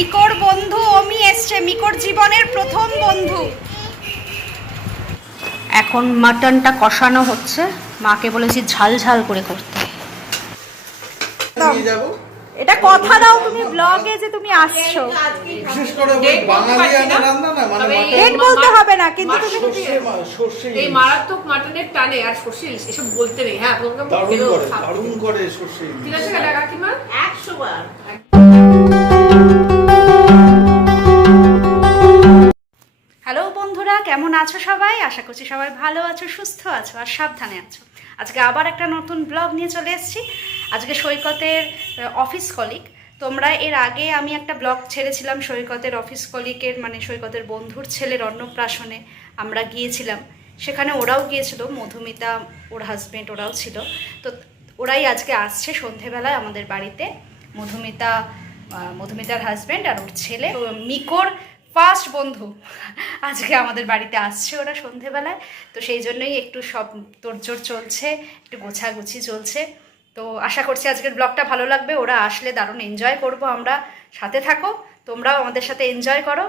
মিকোর বন্ধু অমি এসছে, মিকোর জীবনের প্রথম বন্ধু। এখন মাটনটা কষানো হচ্ছে, মাকে বলেছি ঝাল ঝাল করে করতে। এটা কথা দাও তুমি ব্লগে যে তুমি আসছো। বিশেষ করে বাঙালিয়ানা রান্না না, মানে ডেট বলতে হবে না, কিন্তু তুমি এই মারাত্মক মাটনের টানে আর সর্ষে ইলিশ এসব বলতে নেই। হ্যাঁ দারুণ করে সর্ষে ইলিশ। ঠিক আছে কাকিমা 100 বার। হ্যালো বন্ধুরা, কেমন আছো সবাই? আশা করছি সবাই ভালো আছো, সুস্থ আছো আর সাবধানে আছো। আজকে আবার একটা নতুন ব্লগ নিয়ে চলে এসেছি। আজকে সৈকতের অফিস কলিগ। তোমরা এর আগে আমি একটা ব্লগ ছেড়েছিলাম সৈকতের অফিস কলিগের, মানে সৈকতের বন্ধুর ছেলের অন্নপ্রাশনে আমরা গিয়েছিলাম। সেখানে ওরাও গিয়েছিল, মধুমিতা ওর হাজব্যান্ড ওরাও ছিল। তো ওরাই আজকে আসছে সন্ধেবেলায় আমাদের বাড়িতে। মধুমিতার হাজব্যান্ড আর ওর ছেলে মিকোর ফার্স্ট বন্ধু আজকে আমাদের বাড়িতে আসছে ওরা সন্ধেবেলায়। তো সেই জন্যই একটু সব তোড়জোড় চলছে, একটু গোছাগুছি চলছে। তো আশা করছি আজকের ব্লগটা ভালো লাগবে। ওরা আসলে দারুণ এনজয় করব আমরা, সাথে থাকো, তোমরাও আমাদের সাথে এনজয় করো।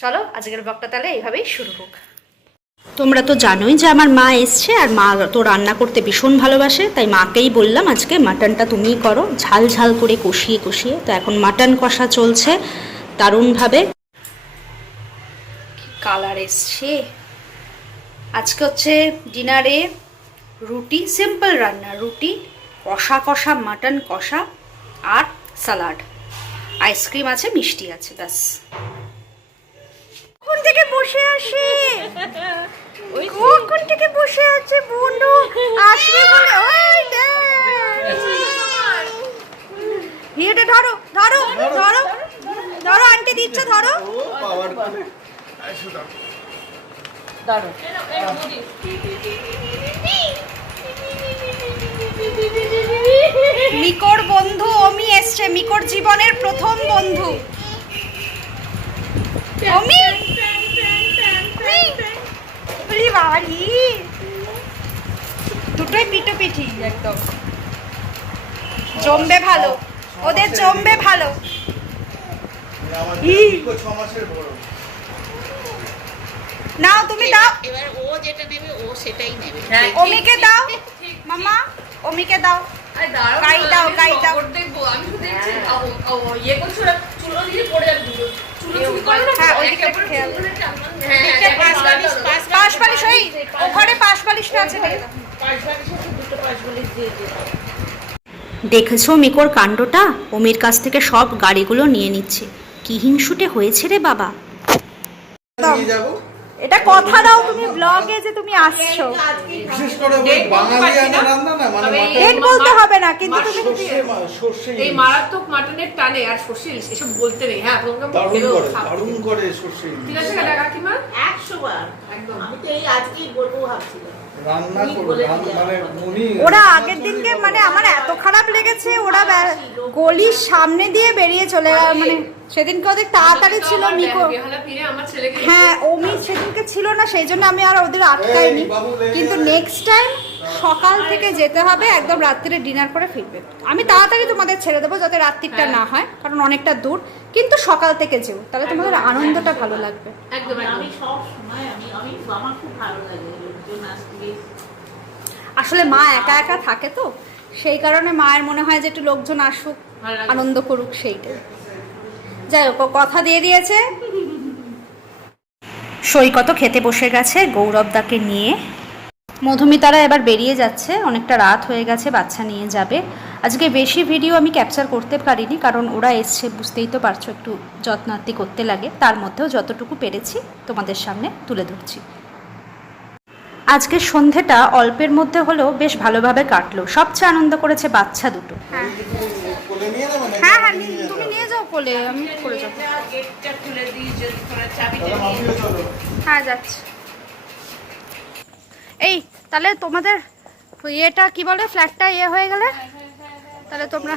চলো আজকের ব্লগটা তাহলে এইভাবেই শুরু হোক। তোমরা তো জানোই যে আমার মা এসছে, আর মা তো রান্না করতে ভীষণ ভালোবাসে, তাই মাকেই বললাম আজকে মাটনটা তুমিই করো, ঝাল ঝাল করে কষিয়ে কষিয়ে। তো এখন মাটন কষা চলছে দারুণভাবে। কালার এসছে। আজকে হচ্ছে ডিনারে রুটি, সিম্পল রান্না, রুটি, কষা কষা মাটন কষা আর সালাড, আইসক্রিম আছে, মিষ্টি আছে, ব্যাস। কোন থেকে বসে আসে, কোন থেকে বসে আছে বন্ধু আসবে বলে। ওই এটা ধরো ধরো ধরো ধরো, আন্টি দিচ্ছে, ধরো। মিকোর বন্ধু অমি এসছে, মিকোর জীবনের প্রথম বন্ধু। অমি বাড়ি দুটোই পিঠোপিঠি, একদম জমবে ভালো, ওদের জমবে ভালো। নাও তুমি দাও, এবার ও যেটা নেবে ও সেটাই নেবে। অমিকে দাও মামা, অমিকে দাও, গাই দাও, গাই দাও। আমি শুধু দেখছি ইয়ে করছো, চুলো দিয়ে পড়ে যাবে, চুলো চুল করে না। হ্যাঁ ওই দিকটা খেয়াল, পাশ বালিশ, ওই ওখানে পাশ বালিশটা আছে, দেখেছো মিকোর কাণ্ডটা? অমির কাছ থেকে সব গাড়িগুলো নিয়ে নিচ্ছে। কি হিংসুটে হয়েছে রে বাবা। এটা কথা দাও তুমি ব্লগে যে তুমি আসছো। বিশেষ করে বাঙালিয়ানা রান্না না, মানে ডেট বলতে হবে না, কিন্তু তুমি এই মারাত্মক মাটনের টানে আর সর্ষে ইলিশ এসব বলতে নেই। হ্যাঁ দারুণ করে সর্ষে ইলিশ। ঠিক আছে কাকিমা 100 বার একদম। আমি তো এই আজকেই বলবো ভাবছিলাম রান্না করে, মানে ওরা আগের দিনকে, মানে আমার এত খারাপ লেগেছে, ওরা গলির সামনে দিয়ে বেরিয়ে চলে গেল। মানে সেদিনকে ওদের তাড়াতাড়ি ছিল, মিকো হ্যাঁ অমি সেদিনকে ছিল না, সেই জন্য আমি আর ওদের আটকাইনি। কিন্তু নেক্সট টাইম সকাল থেকে যেতে হবে, একদম রাত্রিরে ডিনার করে ফিরবে। আমি তাড়াতাড়ি তোমাদের ছেড়ে দেবো যাতে রাত্রিটা না হয়, কারণ অনেকটা দূর, কিন্তু সকাল থেকে যেও, তাহলে তোমাদের আনন্দটা ভালো লাগবে। একদম আমি সব সময় আমি আমার খুব ভালো লাগে লোকজন আসলে। আসলে মা একা একা থাকে তো, সেই কারণে মায়ের মনে হয় যে একটু লোকজন আসুক, আনন্দ করুক, সেইটাই। যাই হোক, কথা দিয়ে দিয়েছে। সৈকত খেতে বসে গেছে গৌরবদাকে নিয়ে। মধুমিতারা এবার বেরিয়ে যাচ্ছে, অনেকটা রাত হয়ে গেছে, বাচ্চা নিয়ে যাবে। আজকে বেশি ভিডিও আমি ক্যাপচার করতে পারিনি, কারণ ওরা এসছে, বুঝতেই তো পারছো, একটু যত্নার্তি করতে লাগে। তার মধ্যেও যতটুকু পেরেছি তোমাদের সামনে তুলে ধরছি। আজকের সন্ধেটা অল্পের মধ্যে হলেও বেশ ভালোভাবে কাটলো। সবচেয়ে আনন্দ করেছে বাচ্চা দুটো। হ্যাঁ হ্যাঁ হ্যাঁ, তুমি নিয়ে যাও কোলে, আমি করে যাবো। হ্যাঁ যাচ্ছি। এই তাহলে তোমাদের ইয়েটা কি বলে, ফ্ল্যাটটা ইয়ে হয়ে গেলে তাহলে তোমরা,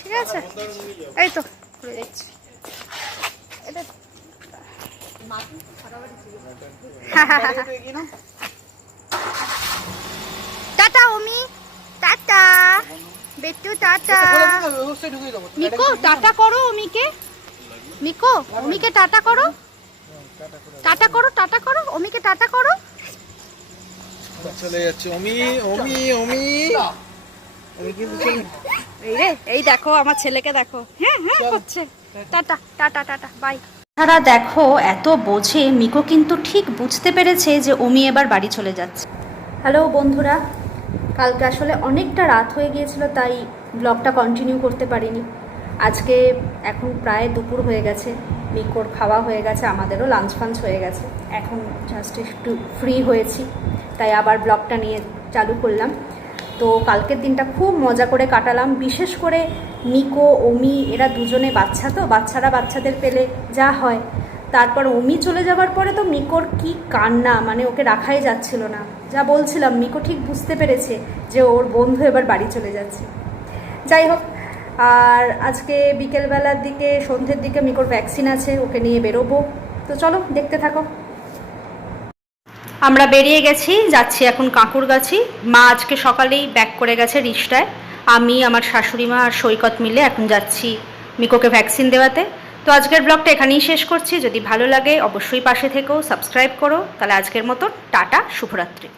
ঠিক আছে? এই তো করে যাচ্ছি। এটা টাটা অমি, টাটা, বেটু টাটা। মিকো টাটা করো অমিকে, মিকো অমিকে টাটা করো, টাটা করো, টাটা করো অমিকে, টাটা করো। চলে যাচ্ছে অমি অমি অমি অমি কিন্তু এই রে, এই দেখো আমার ছেলেকে দেখো, হ্যাঁ হ্যাঁ করছে। Tata tata tata bye. তারা দেখো এত বোঝে, মিকো কিন্তু ঠিক বুঝতে পেরেছে যে অমি এবার বাড়ি চলে যাচ্ছে। হ্যালো বন্ধুরা, কালকে আসলে অনেকটা রাত হয়ে গিয়েছিল, তাই ব্লগটা কন্টিনিউ করতে পারিনি। আজকে এখন প্রায় দুপুর হয়ে গেছে, মিকোর খাওয়া হয়ে গেছে, আমাদেরও লাঞ্চ ফাঞ্চ হয়ে গেছে, এখন জাস্ট একটু ফ্রি হয়েছি, তাই আবার ব্লগটা নিয়ে চালু করলাম। তো কালকের দিনটা খুব মজা করে কাটালাম, বিশেষ করে মিকো অমি এরা দুজনে বাচ্চা, তো বাচ্চারা বাচ্চাদের পেলে যা হয়। তারপর অমি চলে যাওয়ার পরে তো মিকোর কি কান্না, মানে ওকে রাখাই যাচ্ছিল না। যা বলছিলাম, মিকো ঠিক বুঝতে পেরেছে যে ওর বন্ধু এবার বাড়ি চলে যাচ্ছে। যাই হোক, আর আজকে বিকেলবেলার দিকে সন্ধ্যের দিকে মিকোর ভ্যাকসিন আছে, ওকে নিয়ে বেরোবো। তো চলো দেখতে থাকো। আমরা বেরিয়ে গেছি, যাচ্ছি এখন কাঁকুরগাছি। মা আজকে সকালেই ব্যাক করে গেছে রিক্সায়, আমি আমার শাশুড়ি মা আর সৈকত মিলে এখন যাচ্ছি মিকোকে ভ্যাকসিন দেওয়াতে। তো আজকের ব্লগটা এখানেই শেষ করছি। যদি ভালো লাগে অবশ্যই পাশে থেকো, সাবস্ক্রাইব করো। তাহলে আজকের মতো টাটা, শুভরাত্রি।